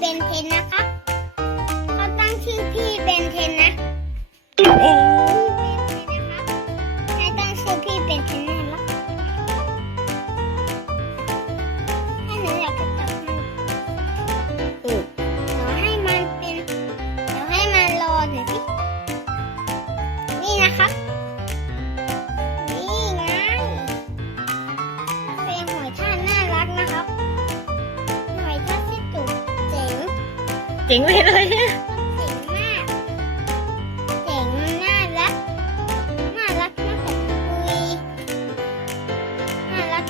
เบนเทนนะคะเขาตั้งชื่อพี่เบนเทนนะ เจ๋งเลยเลยเจ๋งมากเจ๋งน่ารัก น่ารักมากคุยน่ารัก